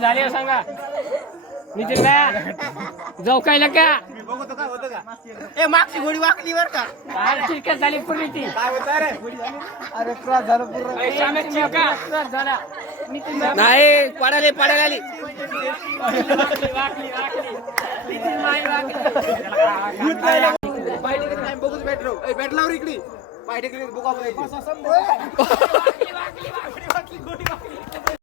झाले सांगा नितीन जाऊ काय का ए मागची घोडी वाकली बर का चिरकत झाली पूर्ण ती अरे क्रॉस झालं पूर्ण झाला नाही पडायला आली भेटलावर इकडे पाय टेकली